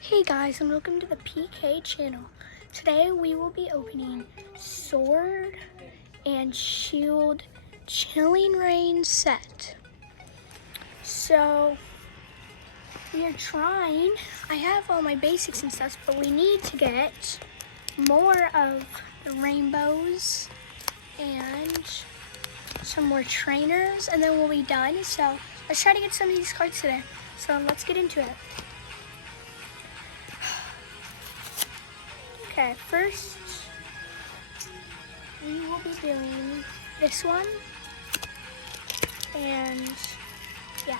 Hey guys, and welcome to the PK channel. Today we will be opening Sword and Shield Chilling Rain set. So we are trying. I have all my basics and stuff, but we need to get more of the rainbows and some more trainers, and then we'll be done. So let's try to get some of these cards today. So let's get into it. Okay, first we will be doing this one, and yeah.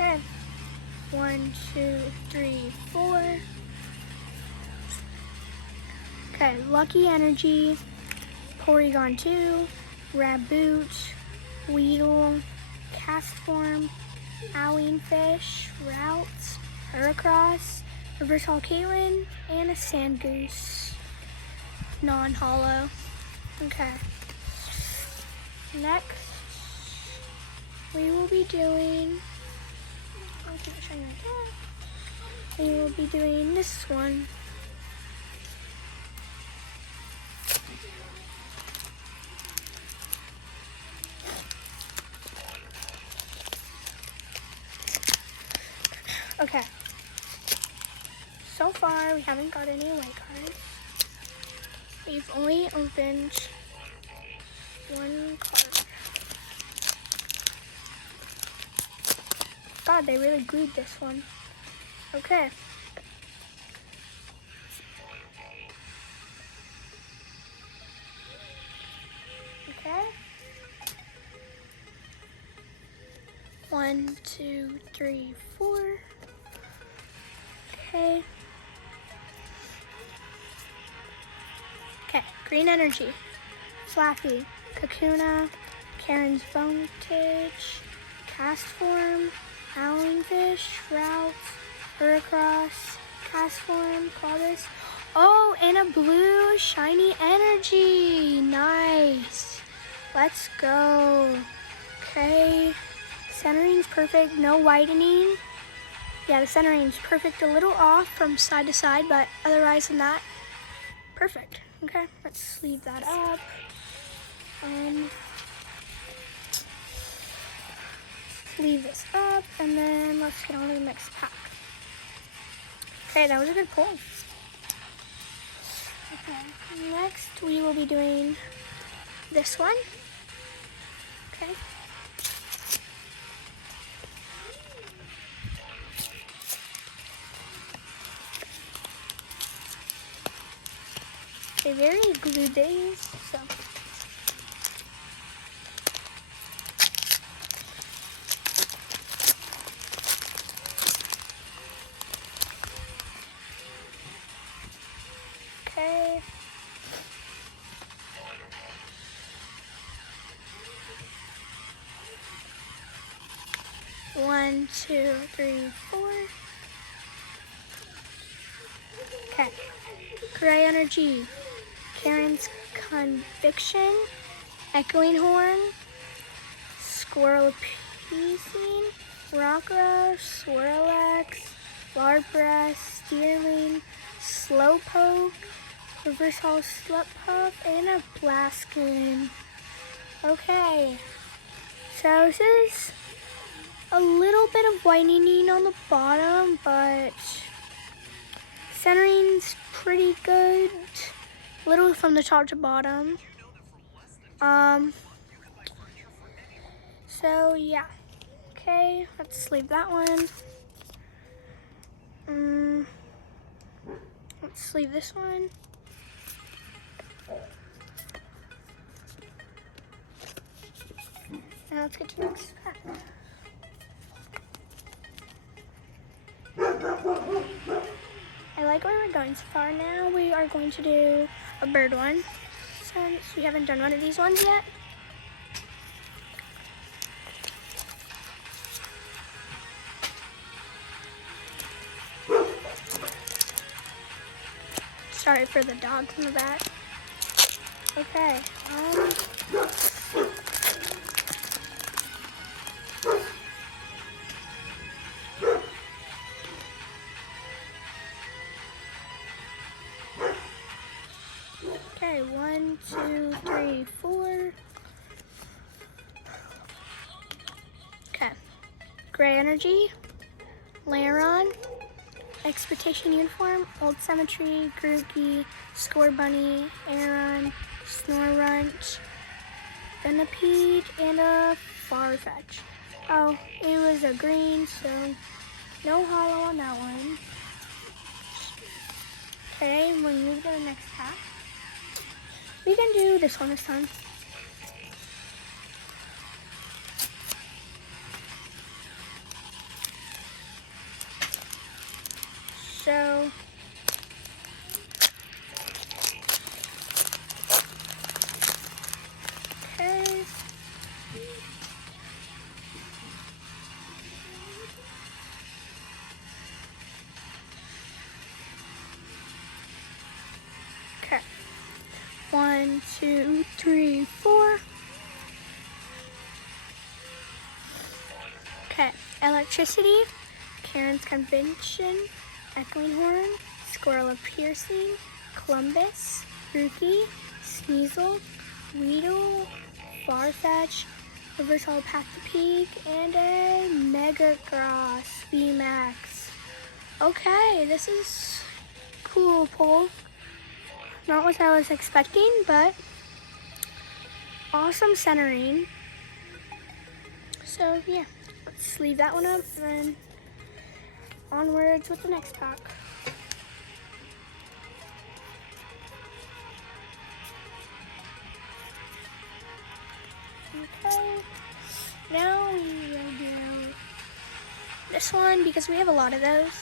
Okay, 1, 2, 3, 4. Okay, Lucky Energy, Porygon 2, Raboot, Weedle, Castform, Owlingfish, Routes, Heracross, Reverse Hall Caitlyn, and a Sandgoose, non-hollow. Okay. Next, we will be doing. We will be doing this one. Okay. So far, we haven't got any away cards. We've only opened one card. God, they really glued this one. Okay. Okay. 1, 2, 3, 4. Okay. Okay, Green Energy, Flaffy, Kakuna, Karen's Voltage, Castform, Owlingfish, Routes, Heracross, Castform, Clawbus. Oh, and a blue shiny energy. Nice. Let's go. Okay. Centering's perfect. No whitening. Yeah, the centering's perfect. A little off from side to side, but otherwise than that, perfect. Okay, let's sleeve that up. Leave this up, and then let's get on to the next pack. Okay, that was a good pull. Okay, next we will be doing this one. Okay. They very glued these, so. Okay. One, two, three, 4. Okay. Gray Energy, Karen's Conviction, Echoing Horn, Squirrel Appeasing, Rockruff, Swirlex, Larbress, Steerling, Slowpoke, Reverse Hall Slutpuff, and a Blaskin. Okay, so this is a little bit of whitening on the bottom, but centering's pretty good. Little from the top to bottom. So yeah. Okay, let's leave that one. Let's leave this one. Now let's get to the next pack. I like where we're going so far. Now we are going to do a bird one, since we haven't done one of these ones yet. Sorry for the dogs in the back. Okay, okay, 1, 2, 3, 4. Okay, Gray Energy, Laron, Expectation Uniform, Old Cemetery, Grookey, Score Bunny, Aron, Snorunt, Venipede, and a Farfetch. Oh, it was a green, so no hollow on that one. Okay, when we move to the next pack, we can do this one this time. So, okay. Okay. 1, 2, 3, 4. Okay. Electricity, Karen's Convention, Echoing Horn, Squirrel of Piercing, Columbus, Grookey, Sneasel, Weedle, Farfetch, Reverse Hollow Path to Peak, and a Mega Gross VMAX. Okay, this is cool pull. Not what I was expecting, but awesome centering. So yeah, let's leave that one up and then onwards with the next pack. Okay, now we will do this one because we have a lot of those.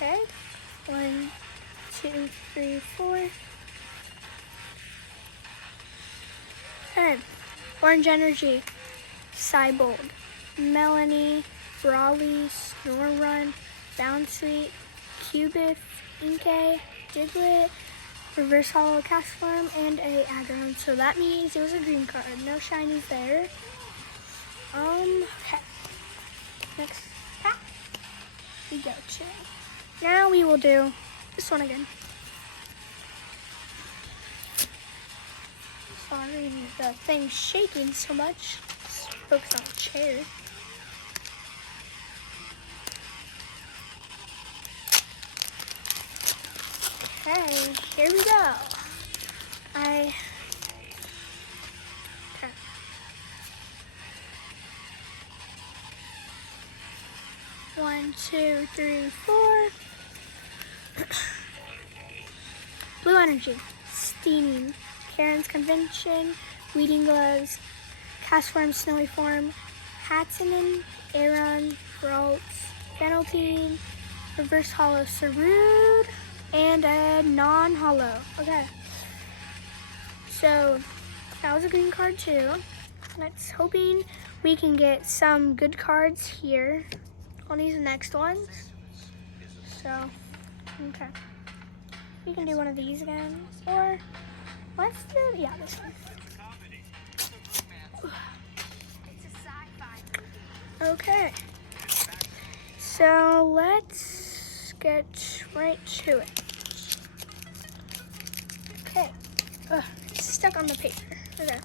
Okay, 1, 2, 3, 4. Okay, Orange Energy, Cybold, Melanie, Brawly, Snorunt, Bounsweet, Cubith, Inkay, Diglett, Reverse Hollow Castform, and a Aggron. So that means it was a green card. No shinies there. Okay. Next pack we go to. Now we will do this one again. Sorry, the thing's shaking so much. Let's focus on the chair. Okay, here we go. Okay. 1, 2, 3, 4. Blue Energy, Steaming, Karen's Convention, Weeding Gloves, Castform, Snowy Form, Hatsinen, Aron, Ralts, Penalty, Reverse Hollow Sarude, and a non-hollow. Okay. So that was a green card too. Let's hoping we can get some good cards here on these next ones. So, okay. We can do one of these again, or let's do, yeah, this one. Okay. So let's get right to it. Okay. It's stuck on the paper. Okay.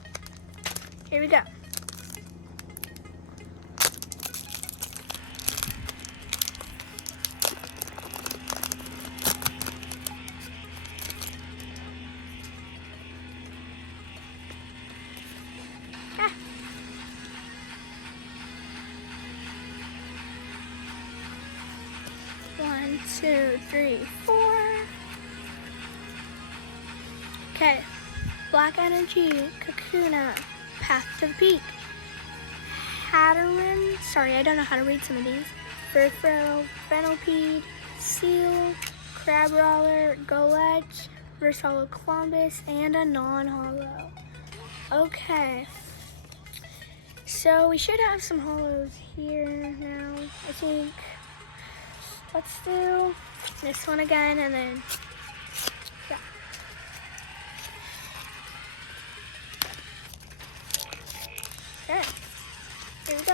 Here we go. 2, 3, 4. Okay. Black Energy, Kakuna, Path to the Peak. Hatteran, sorry, I don't know how to read some of these. Furfrou, Venipede, Seal, Crabrawler, Golett, Versalo Columbus, and a non-hollow. Okay. So we should have some hollows here now, I think. Let's do this one again and then, yeah. Okay, here we go.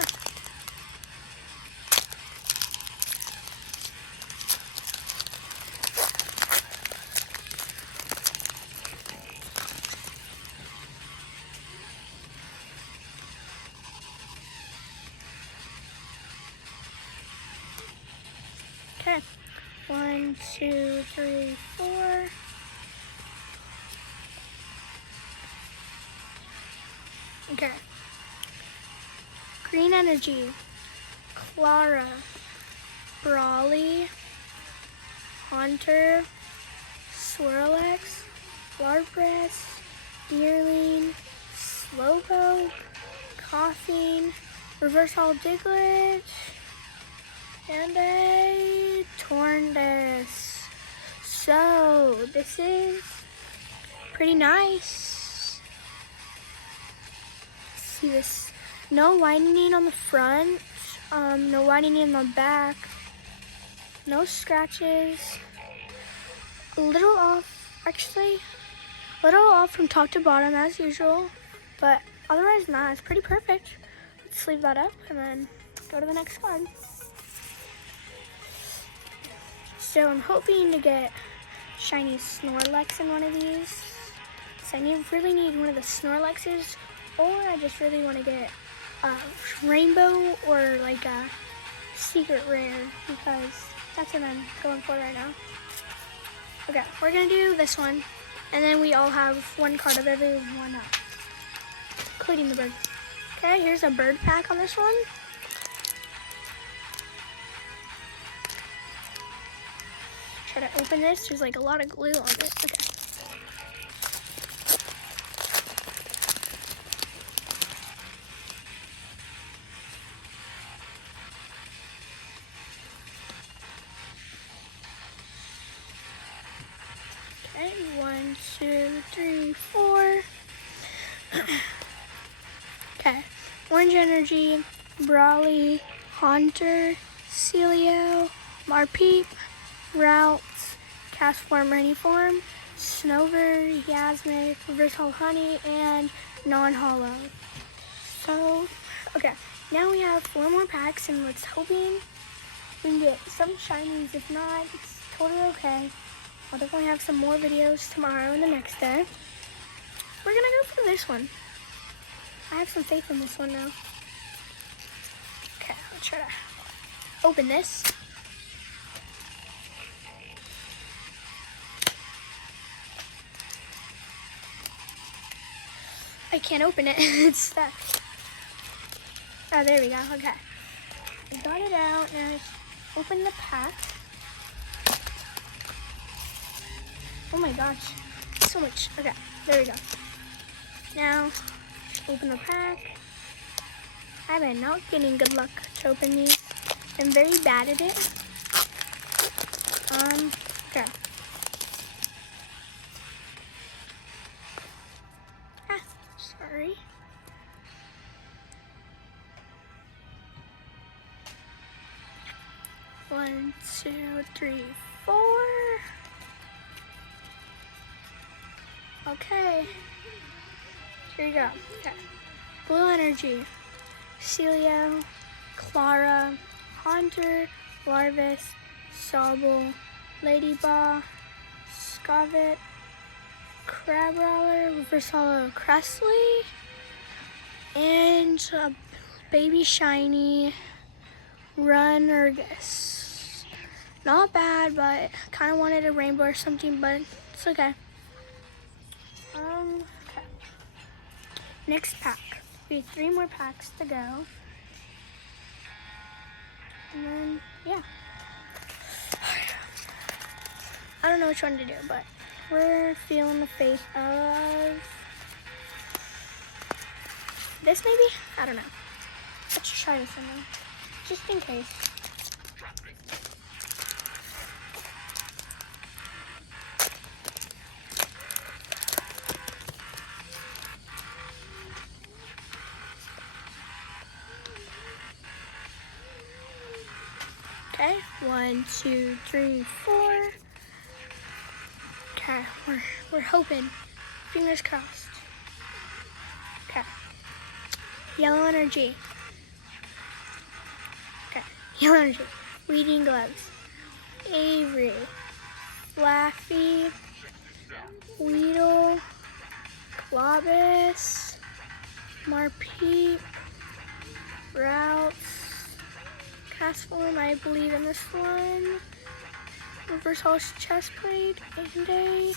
Okay, 1, 2, 3, 4. Okay. Green Energy, Clara, Brawly, Haunter, Swirlex, Larpress, Deerling, Slowpoke, Coughing, Reverse Hall Diglett, and a Tornadus. So this is pretty nice. See this? No whitening on the front, no whitening on the back, no scratches. A little off, actually, a little off from top to bottom as usual, but otherwise not. It's pretty perfect. Let's leave that up and then go to the next card. So I'm hoping to get shiny Snorlax in one of these. So I really need one of the Snorlaxes, or I just really want to get a rainbow or like a secret rare, because that's what I'm going for right now. Okay, we're gonna do this one, and then we all have one card of every one up, including the bird. Okay, here's a bird pack on this one. Try to open this. There's like a lot of glue on it. Okay. Okay, 1, 2, 3, 4. Okay, Orange Energy, Brawly, Haunter, Celio, Marpeep, Routes, Castform, Rainy-form, Snover, Yasmic, Reverse Hall Honey, and non-hollow. So, okay, now we have 4 more packs, and let's hoping we can get some shinies. If not, it's totally okay. I'll definitely have some more videos tomorrow and the next day. We're gonna go for this one. I have some faith in this one now. Okay, let's try to open this. I can't open it, it's stuck. Oh, there we go, okay. I got it out, now I open the pack. Oh my gosh, so much. Okay, there we go. Now, open the pack. I've been not getting good luck to open these. I'm very bad at it. Okay. Ah, sorry. One, 2, 3, 4. Okay, here you go. Okay. Blue Energy, Celio, Clara, Haunter, Larvis, Sobble, Ladybug, Scovet, Crabrawler, Versalo Cressley, and a baby shiny Runnergus. Not bad, but kind of wanted a rainbow or something, but it's okay. Okay. Next pack. We have 3 more packs to go. And then, yeah. I don't know which one to do, but we're feeling the fate of this maybe? I don't know. Let's try this one though, just in case. Okay, 1, 2, 3, 4. Okay, we're hoping. Fingers crossed. Okay. Yellow energy. Okay, yellow energy. Reading gloves. Avery. Flaffy. Weedle. Clobbus. Marpeat. Routes. Castellan, I believe in this one. Reverse Hollow chest plate. And a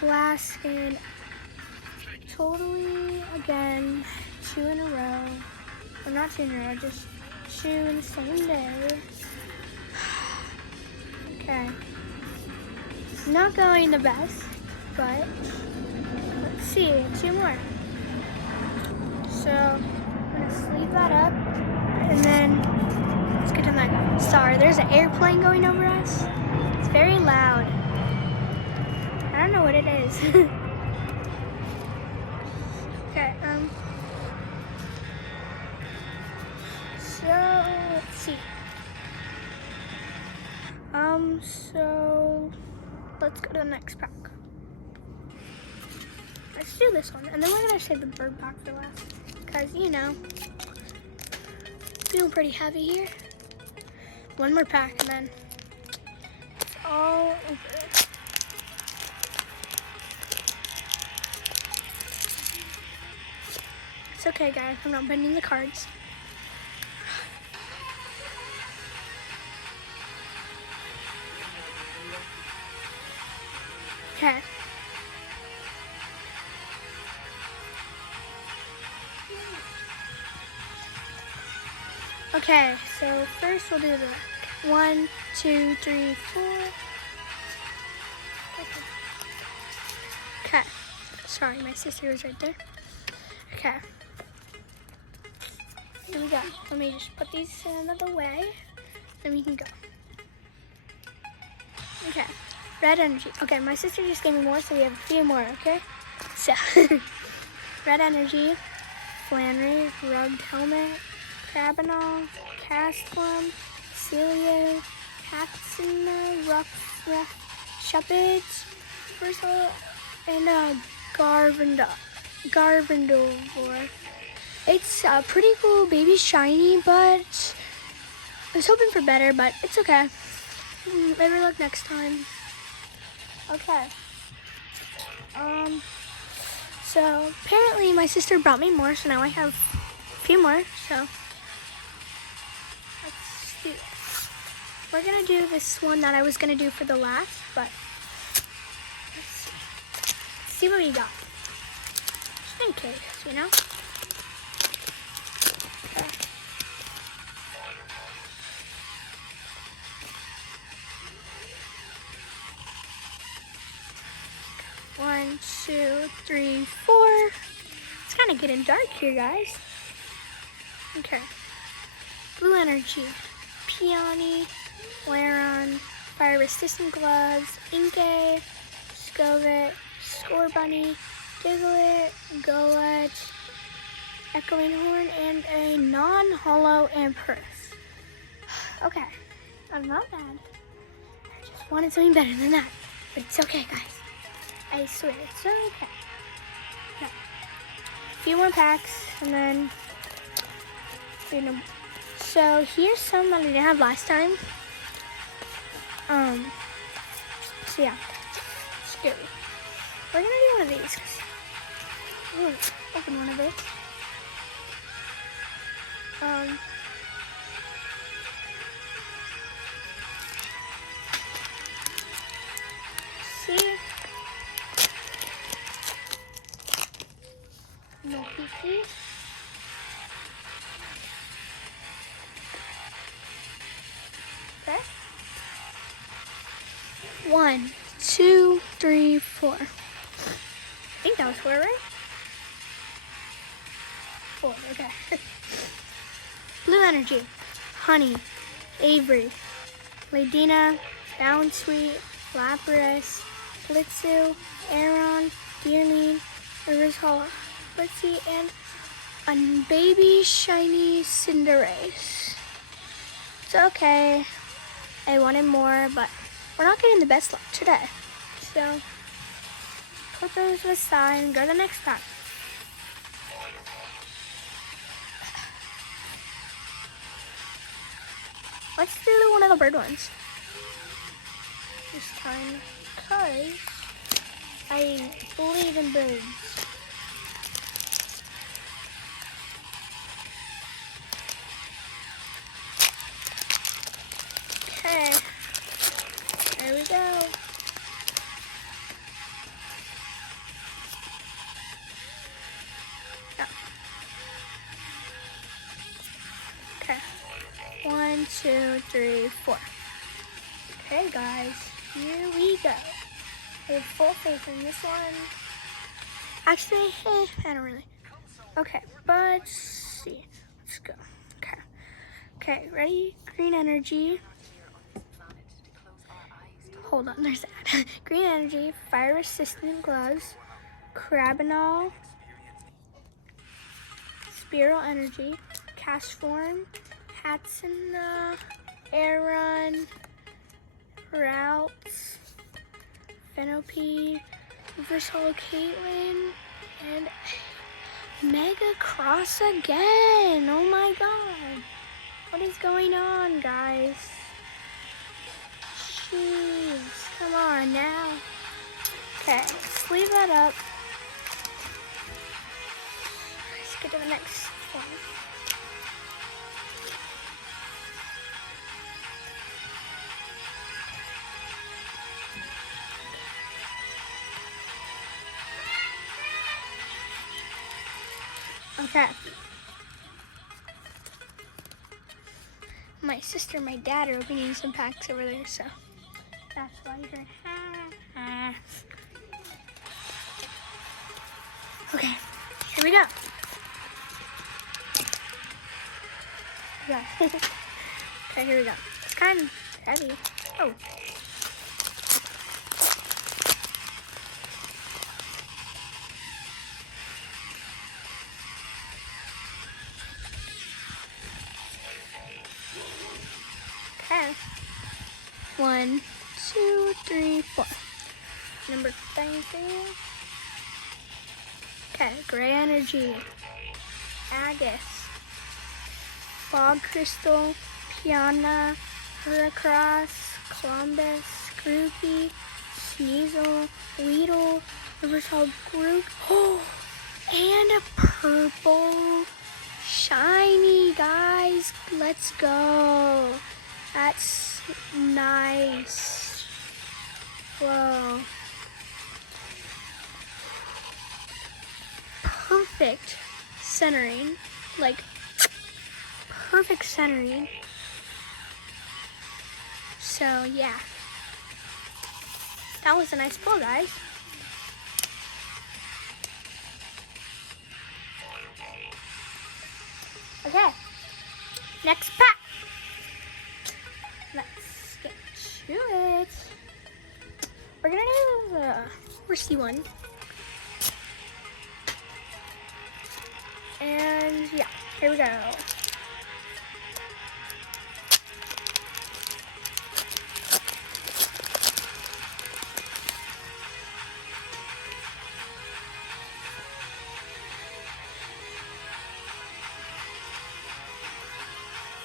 glass skin. Totally, again, 2 in a row. Or not 2 in a row, just 2 in the same day. Okay. It's not going the best, but let's see, 2 more. So, I'm gonna sleeve that up, and then let's get to that. Sorry, there's an airplane going over us. It's very loud. I don't know what it is. Okay, so let's see. So let's go to the next pack. Let's do this one, and then we're gonna save the bird pack for last, cause you know, feeling pretty heavy here. One more pack, and then it's all over. It's okay, guys. I'm not bending the cards. Okay. Okay, so first we'll do the 1, 2, 3, 4. Okay. Sorry, my sister was right there. Okay. Here we go. Let me just put these out of the way, then we can go. Okay. Red energy. Okay, my sister just gave me more, so we have a few more, okay? So, red energy, Flannery, rugged helmet, Crabinol, Castellum, Celia, Katsuna, Rough, Shuppets, Versal, and Garvindor. It's a pretty cool baby shiny, but I was hoping for better, but it's okay. Better luck next time. Okay. So apparently my sister brought me more, so now I have a few more, so let's do this. We're gonna do this one that I was gonna do for the last, but let's see what we got. Just in case, you know? Okay. One, 2, 3, 4. It's kind of getting dark here, guys. Okay. Blue energy, Peony, Laron, fire resistant gloves, Inkay, Scovet, Score Bunny, Diglett, Golett, Echoing Horn, and a non-hollow Empress. Okay, I'm not bad. I just wanted something better than that, but it's okay, guys. I swear, it's okay. No. A few more packs, and then, you know. So here's some that I didn't have last time. So yeah, scary. We're gonna do one of these. Open one of these. See? No PC. Okay. 1, 2, 3, 4. I think that was 4, right? 4, okay. Blue energy, Honey, Avery, Ladina, Bounsweet, Lapras, Blitzu, Aeron, Deerling, Riversal, Blitzy, and a baby shiny Cinderace. It's okay. I wanted more, but we're not getting the best luck today. So put those aside and go to the next pack. Let's do one of the bird ones this time, because I believe in birds. Okay, there we go. Yeah. Okay, 1, 2, 3, 4. Okay, guys, here we go. I have full faith in this one. Actually, I don't really. Okay, but let's see. Let's go. Okay. Okay, ready? Green energy. Hold on, there's that. Green energy, fire resistant gloves, Crabinol, Spiral energy, cast form, Hatsuna, Aeron, Routes, Venopy, Versal Caitlyn, and Mega Cross again. Oh my god. What is going on, guys? Jeez, come on now. Okay, let's leave that up. Let's get to the next one. Okay. My sister and my dad are opening some packs over there, so that's why you're heard. Okay, here we go. Yeah. Okay, here we go. It's kind of heavy. Oh. Okay. 1, 2, 3, 4. Number 23. Okay, gray energy, Agus, Fog Crystal, Piana, Heracross, Columbus, Groupie, Sneasel, Weedle, Riversal Group. Oh, and a purple shiny, guys. Let's go. That's nice. Whoa. Perfect centering, like perfect centering. So yeah, that was a nice pull, guys. Okay, next pack. Let's get to it. We're gonna do the risky one. And yeah, here we go.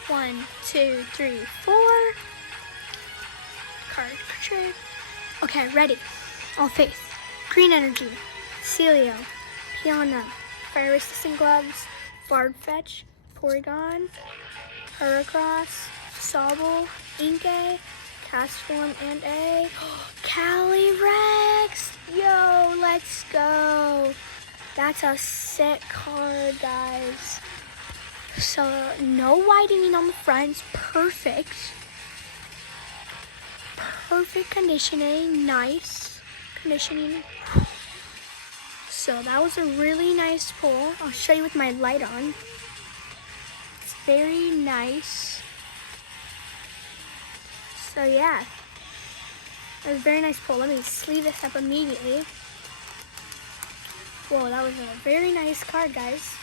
One, 2, 3, 4. Card trade. Okay, ready. All faith. Green energy. Celio. Piana. Fire resistant gloves. Farfetch. Porygon. Heracross. Sobble. Inkay. Castform and a Calyrex. Yo, let's go. That's a sick card, guys. So no widening on the front. Perfect. perfect conditioning, nice conditioning. So that was a really nice pull. I'll show you with my light on. It's very nice. So yeah, it was a very nice pull. Let me sleeve this up immediately. Whoa, that was a very nice card, guys.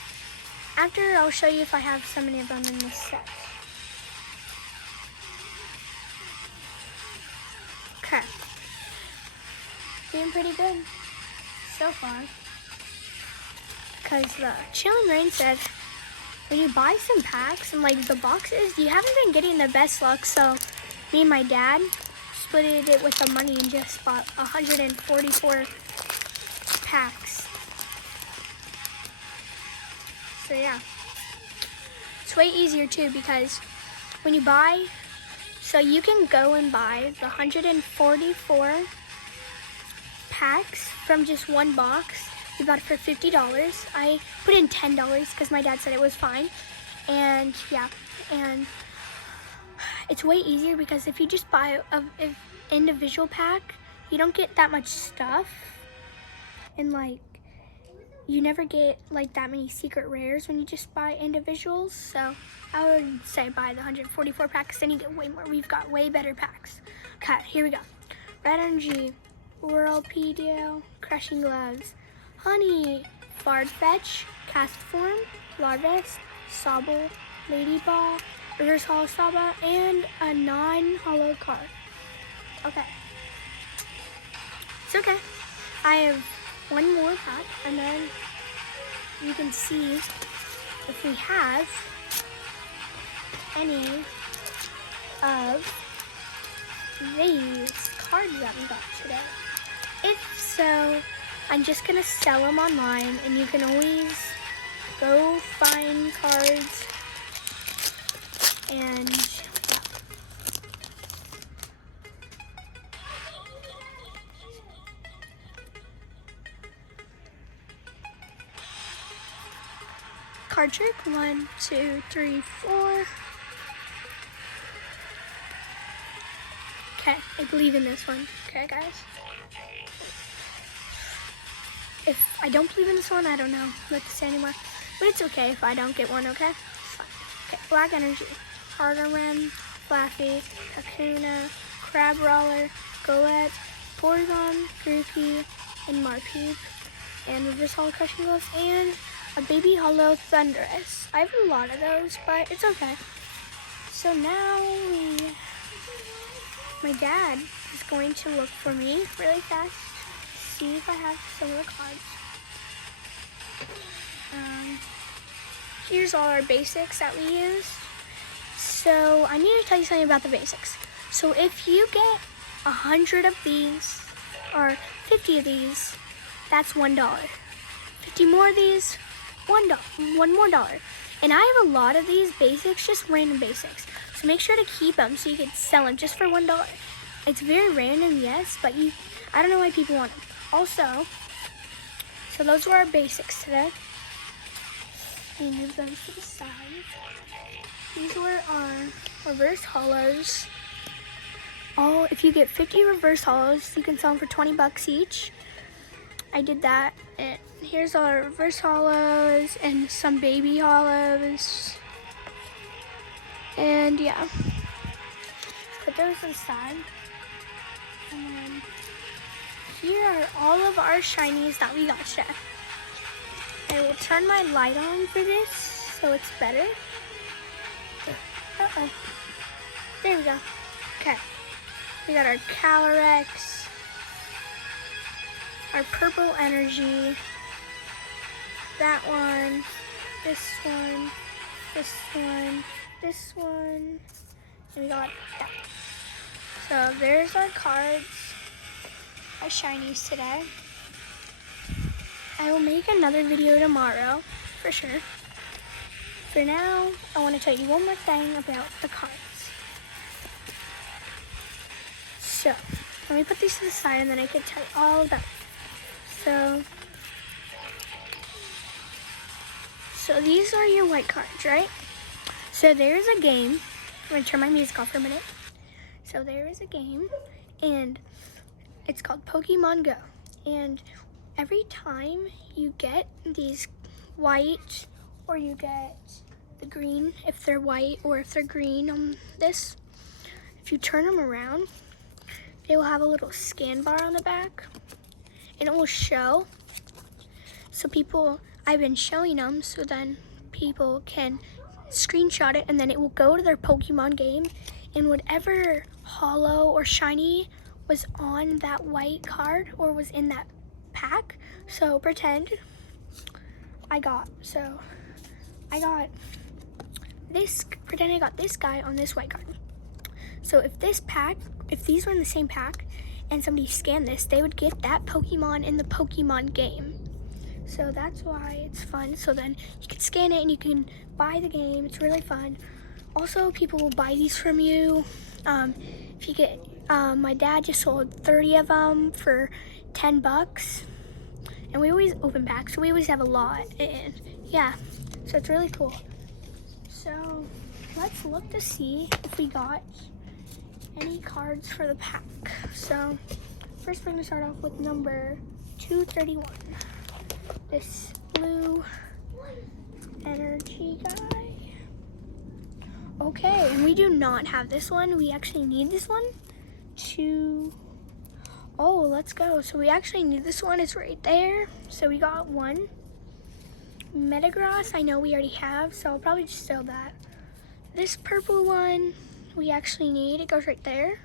After, I'll show you if I have so many of them in this set. Okay. Doing pretty good so far. Because the Chilling Rain said, when you buy some packs and like the boxes, you haven't been getting the best luck. So me and my dad split it with the money and just bought 144 packs. So yeah, it's way easier too because when you buy, so you can go and buy the 144 packs from just one box. We bought it for $50. I put in $10 because my dad said it was fine. And yeah, and it's way easier because if you just buy an individual pack, you don't get that much stuff. And like, you never get like that many secret rares when you just buy individuals. So I would say buy the 144 packs, then you get way more. We've got way better packs. Okay, here we go. Red Energy, Whirlpedia, Crushing Gloves, Honey, Farfetch, Cast Form, Larvest, Sobble, Lady Ball, Reverse Hollow Saba, and a non-hollow card. Okay. It's okay. I have one more pack, and then you can see if we have any of these cards that we got today. If so, I'm just gonna sell them online, and you can always go find cards and yeah. Card trick, 1, 2, 3, 4. Okay, I believe in this one. Okay, guys. If I don't believe in this one, I don't know what to say anymore. But it's okay if I don't get one, okay? It's fine. Okay, Black Energy, Harderin, Flaffy, Kakuna, Crab Roller, Golett, Porygon, Grookey, and Marpeep, and Reverse Hollow Crushing Gloves, and a Baby Hollow Thundurus. I have a lot of those, but it's okay. So now my dad is going to look for me really fast, see if I have some of the cards. Here's all our basics that we use. So I need to tell you something about the basics. So if you get 100 of these, or 50 of these, that's $1. 50 more of these, $1 more dollar. And I have a lot of these basics, just random basics. So make sure to keep them so you can sell them just for $1. It's very random, yes, but I don't know why people want them. Also, so those were our basics today. Let me move those to the side. These were our reverse hollows. If you get 50 reverse hollows, you can sell them for $20 each. I did that. And here's our reverse hollows and some baby hollows. And yeah, put those aside. And then here are all of our shinies that we got today. I will turn my light on for this so it's better. Uh-oh. There we go. Okay. We got our Calyrex, our Purple Energy, that one, this one, this one, this one, and we got that. So there's our cards, our shinies today. I will make another video tomorrow, for sure. For now, I want to tell you one more thing about the cards. So, let me put these to the side and then I can tell you all about it. So these are your white cards, right? So there's a game. I'm going to turn my music off for a minute. So there is a game, and it's called Pokemon Go. And every time you get these white, or you get the green if they're white, or if they're green on this, if you turn them around, they will have a little scan bar on the back, and it will show. So I've been showing them so then people can screenshot it, and then it will go to their Pokemon game, and whatever hollow or shiny was on that white card or was in that pack. So pretend I got this guy on this white card. So if these were in the same pack and somebody scanned this, they would get that Pokemon in the Pokemon game. So that's why it's fun. So then you can scan it and you can buy the game. It's really fun. Also, people will buy these from you. If you get, my dad just sold 30 of them for $10. And we always open packs, so we always have a lot. And yeah, so it's really cool. So let's look to see if we got any cards for the pack. So first we're gonna start off with number 231. This blue energy guy. Okay, and we do not have this one. We actually need this one oh, let's go. So we actually need this one. It's right there. So we got one. Metagross, I know we already have, so I'll probably just sell that. This purple one, we actually need. It goes right there.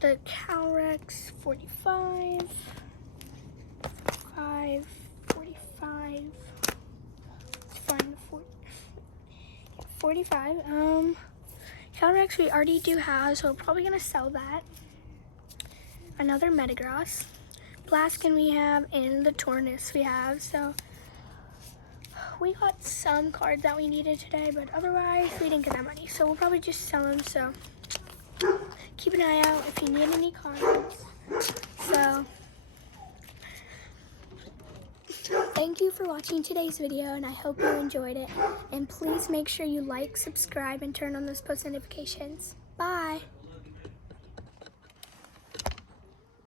The Calrex 45. 45. It's fun. 45. Calrex we already do have, so we're probably gonna sell that. Another Metagross. Blaskin we have, and the Tornus we have. So we got some cards that we needed today, but otherwise we didn't get that money. So we'll probably just sell them. So keep an eye out if you need any cards. So thank you for watching today's video, and I hope you enjoyed it. And please make sure you like, subscribe, and turn on those post notifications. Bye.